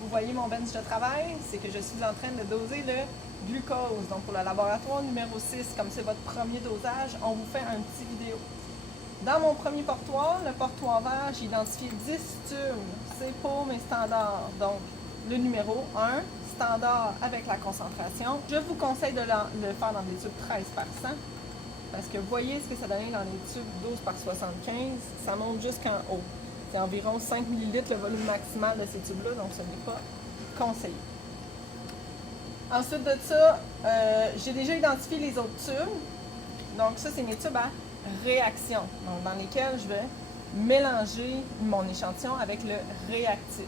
vous voyez mon bench de travail, c'est que je suis en train de doser le glucose. Donc pour le laboratoire numéro 6, comme c'est votre premier dosage, on vous fait un petit vidéo. Dans mon premier portoir, le portoir vert, j'ai identifié 10 tubes. C'est pour mes standards. Donc le numéro 1, standard avec la concentration. Je vous conseille de le faire dans des tubes 13 par 100. Parce que vous voyez ce que ça donne dans les tubes 12 par 75, ça monte jusqu'en haut. C'est environ 5 ml le volume maximal de ces tubes-là, donc ce n'est pas conseillé. Ensuite de ça, j'ai déjà identifié les autres tubes. Donc ça, c'est mes tubes à réaction, donc dans lesquels je vais mélanger mon échantillon avec le réactif.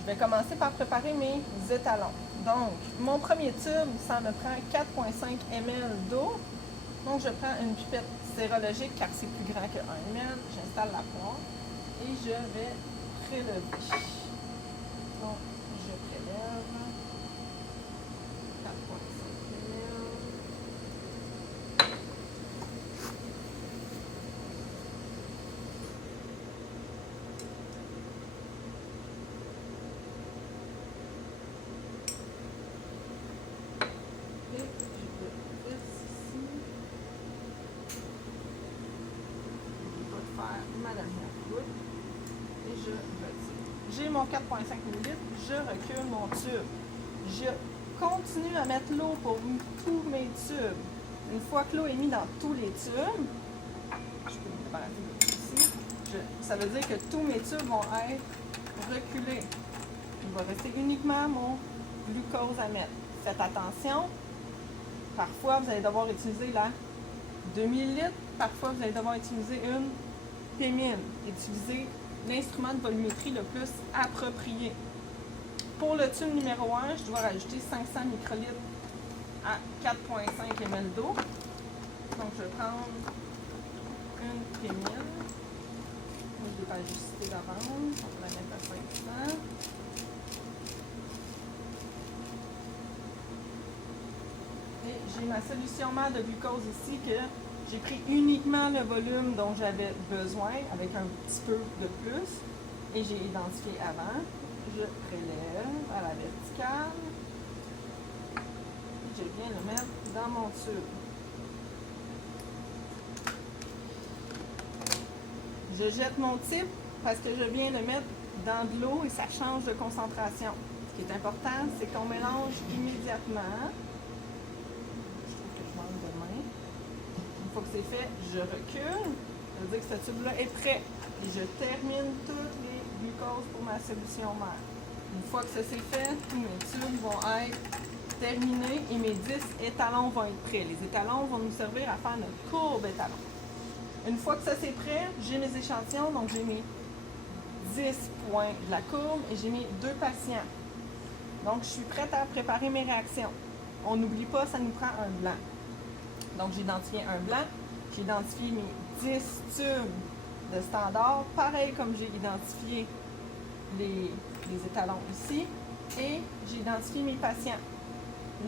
Je vais commencer par préparer mes étalons. Donc, mon premier tube, ça me prend 4,5 ml d'eau. Donc, je prends une pipette sérologique car c'est plus grand que 1 ml. J'installe la poire et je vais prélever. Donc, je prélève 4,5 ml. Et je le verse ici. Faire ma dernière goutte et je retire. J'ai mon 4,5 ml, je recule mon tube. Je continue à mettre l'eau pour tous mes tubes. Une fois que l'eau est mise dans tous les tubes, je peux me débarrasser de ici, ça veut dire que tous mes tubes vont être reculés. Il va rester uniquement mon glucose à mettre. Faites attention, parfois vous allez devoir utiliser la 2 ml, parfois vous allez devoir utiliser une Pémine. Utilisez l'instrument de volumétrie le plus approprié. Pour le tube numéro 1, je dois rajouter 500 microlitres à 4,5 ml d'eau. Donc, je vais prendre une Pémine. Je ne l'ai pas ajusté d'avance. On va la mettre à 500. Et j'ai ma solution mère de glucose ici que j'ai pris uniquement le volume dont j'avais besoin, avec un petit peu de plus, et j'ai identifié avant. Je prélève à la verticale, et je viens le mettre dans mon tube. Je jette mon type parce que je viens le mettre dans de l'eau et ça change de concentration. Ce qui est important, c'est qu'on mélange immédiatement. Une fois que c'est fait, je recule. Ça veut dire que ce tube-là est prêt. Et je termine toutes les glucoses pour ma solution mère. Une fois que ça c'est fait, tous mes tubes vont être terminés et mes 10 étalons vont être prêts. Les étalons vont nous servir à faire notre courbe étalon. Une fois que ça c'est prêt, j'ai mes échantillons, donc j'ai mes 10 points de la courbe et j'ai mes 2 patients. Donc je suis prête à préparer mes réactions. On n'oublie pas, ça nous prend un blanc. Donc, j'ai identifié un blanc, j'ai identifié mes 10 tubes de standard, pareil comme j'ai identifié les étalons ici, et j'ai identifié mes patients.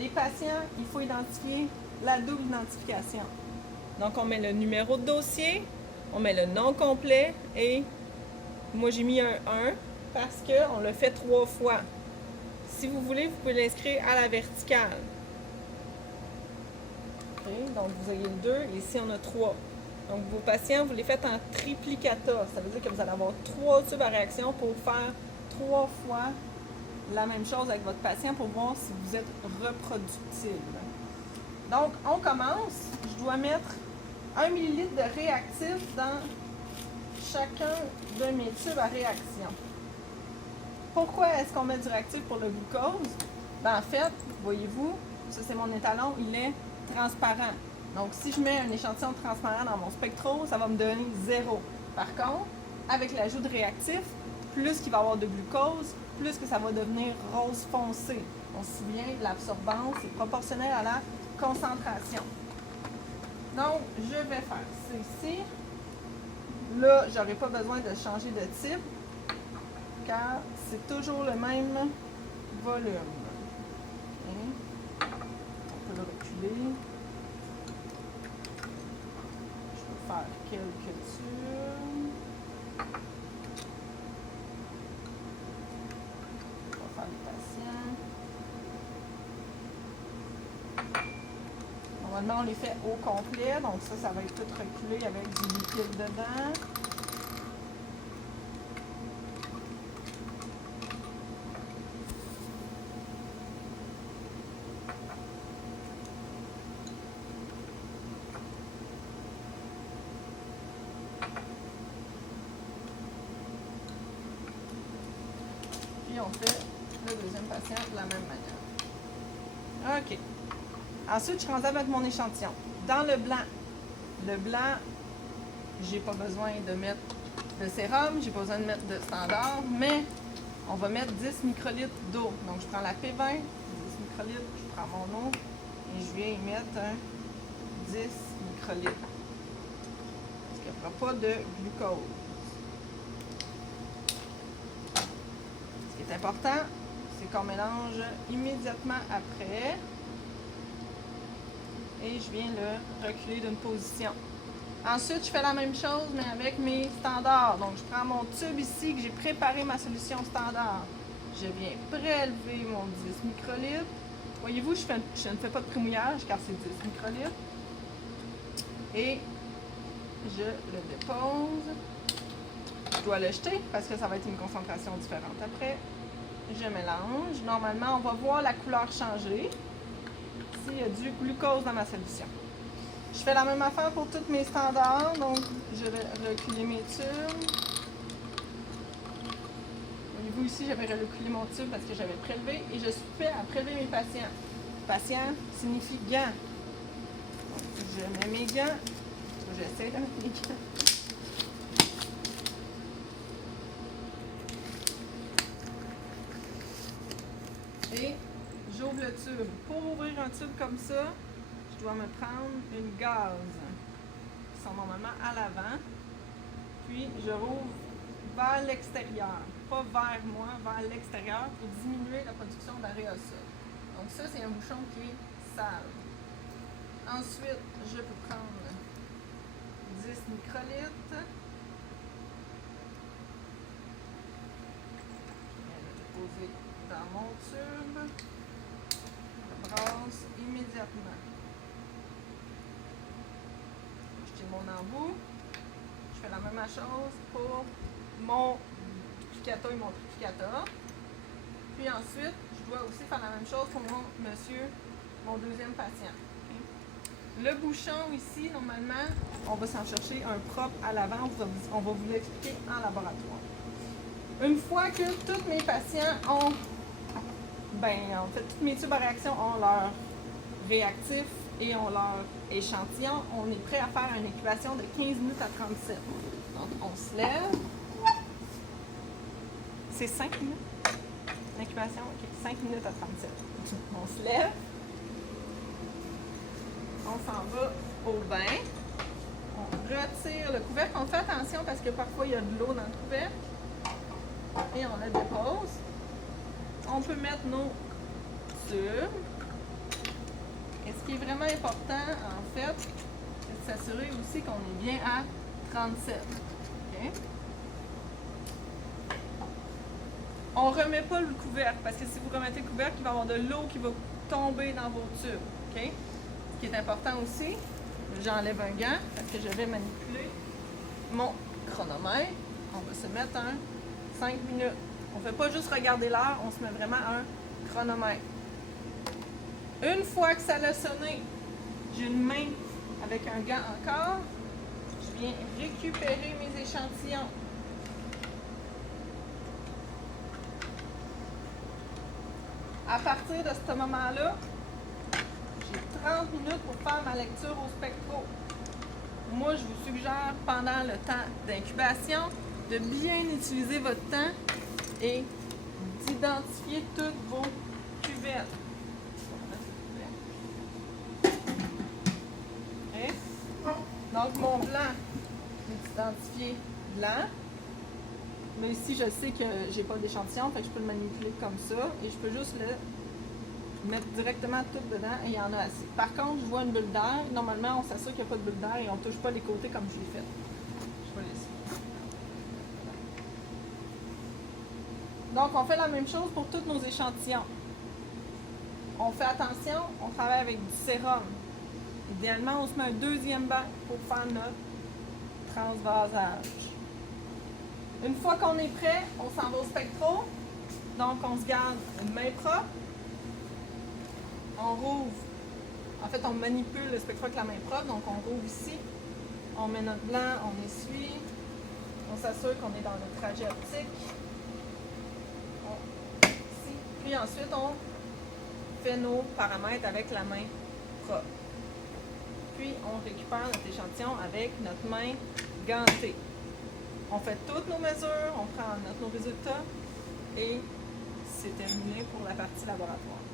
Les patients, il faut identifier la double identification. Donc, on met le numéro de dossier, on met le nom complet, et moi j'ai mis un 1 parce qu'on l'a fait 3 fois. Si vous voulez, vous pouvez l'inscrire à la verticale. Donc, vous avez le 2 et ici, on a 3. Donc, vos patients, vous les faites en triplicata. Ça veut dire que vous allez avoir 3 tubes à réaction pour faire 3 fois la même chose avec votre patient pour voir si vous êtes reproductible. Donc, on commence. Je dois mettre 1 ml de réactif dans chacun de mes tubes à réaction. Pourquoi est-ce qu'on met du réactif pour le glucose? En fait, voyez-vous, ça c'est mon étalon, il est transparent. Donc, si je mets un échantillon transparent dans mon spectro, ça va me donner 0. Par contre, avec l'ajout de réactif, plus qu'il va y avoir de glucose, plus que ça va devenir rose foncé. On se souvient, l'absorbance est proportionnelle à la concentration. Donc, je vais faire ceci. Là, je n'aurai pas besoin de changer de type, car c'est toujours le même volume. On peut le reculer. Je vais faire quelques tubes. On va faire Normalement, on les fait au complet, donc ça va être tout reculé avec du liquide dedans. Puis on fait le deuxième patient de la même manière. OK. Ensuite, je suis rendue avec mon échantillon. Dans le blanc, j'ai pas besoin de mettre de sérum, j'ai pas besoin de mettre de standard, mais on va mettre 10 microlitres d'eau. Donc, je prends la P20, 10 microlitres, je prends mon eau et je viens y mettre un 10 microlitres. Parce qu'il n'y aura pas de glucose. Ce qui est important, c'est qu'on mélange immédiatement après. Et je viens le reculer d'une position. Ensuite, je fais la même chose, mais avec mes standards. Donc, je prends mon tube ici, que j'ai préparé ma solution standard. Je viens prélever mon 10 microlitres. Voyez-vous, je ne fais pas de prémouillage, car c'est 10 microlitres. Et je le dépose. Je dois le jeter, parce que ça va être une concentration différente après. Je mélange. Normalement, on va voir la couleur changer. Il y a du glucose dans ma solution. Je fais la même affaire pour tous mes standards, donc je vais reculer mes tubes. Voyez-vous ici, j'avais reculé mon tube parce que j'avais prélevé et je suis prêt à prélever mes patients. Patient signifie gants. Donc, je mets mes gants. J'essaie de mettre mes gants. Et j'ouvre le tube. Pour ouvrir un tube comme ça, je dois me prendre une gaze qui sont normalement à l'avant. Puis je rouvre vers l'extérieur, pas vers moi, vers l'extérieur pour diminuer la production d'aréosol. Donc ça, c'est un bouchon qui est sale. Ensuite, je peux prendre 10 microlitres. Je viens le déposer dans mon tube. Brasse immédiatement. J'ai mon embout. Je fais la même chose pour mon duplicata et mon triplicata. Puis ensuite, je dois aussi faire la même chose pour mon deuxième patient. Okay. Le bouchon ici, normalement, on va s'en chercher un propre à l'avant. On va vous l'expliquer en laboratoire. Une fois que tous mes patients ont en fait, tous mes tubes à réaction ont leur réactif et ont leur échantillon. On est prêt à faire une incubation de 15 minutes à 37. Donc, on se lève. C'est 5 minutes? L'incubation? OK, 5 minutes à 37. On se lève. On s'en va au bain. On retire le couvercle. On fait attention parce que parfois, il y a de l'eau dans le couvercle. Et on le dépose. On peut mettre nos tubes. Et ce qui est vraiment important, en fait, c'est de s'assurer aussi qu'on est bien à 37. Okay. On ne remet pas le couvercle, parce que si vous remettez le couvercle, il va y avoir de l'eau qui va tomber dans vos tubes. Okay. Ce qui est important aussi, j'enlève un gant, parce que je vais manipuler mon chronomètre. On va se mettre un 5 minutes. On ne fait pas juste regarder l'heure, on se met vraiment un chronomètre. Une fois que ça a sonné, j'ai une main avec un gant encore. Je viens récupérer mes échantillons. À partir de ce moment-là, j'ai 30 minutes pour faire ma lecture au spectro. Moi, je vous suggère, pendant le temps d'incubation, de bien utiliser votre temps et d'identifier toutes vos cuvettes. Okay. Donc, mon blanc est identifié blanc. Mais ici, je sais que j'ai pas d'échantillon, fait que je peux le manipuler comme ça et je peux juste le mettre directement tout dedans et il y en a assez. Par contre, je vois une bulle d'air. Normalement, on s'assure qu'il n'y a pas de bulle d'air et on ne touche pas les côtés comme je l'ai fait. Je vais laisser. Donc, on fait la même chose pour tous nos échantillons. On fait attention, on travaille avec du sérum. Idéalement, on se met un deuxième banc pour faire notre transvasage. Une fois qu'on est prêt, on s'en va au spectro. Donc, on se garde une main propre. On rouvre. En fait, on manipule le spectro avec la main propre. Donc, on rouvre ici. On met notre blanc, on essuie. On s'assure qu'on est dans le trajet optique. Ici. Puis ensuite, on fait nos paramètres avec la main propre. Puis, on récupère notre échantillon avec notre main gantée. On fait toutes nos mesures, on prend nos résultats et c'est terminé pour la partie laboratoire.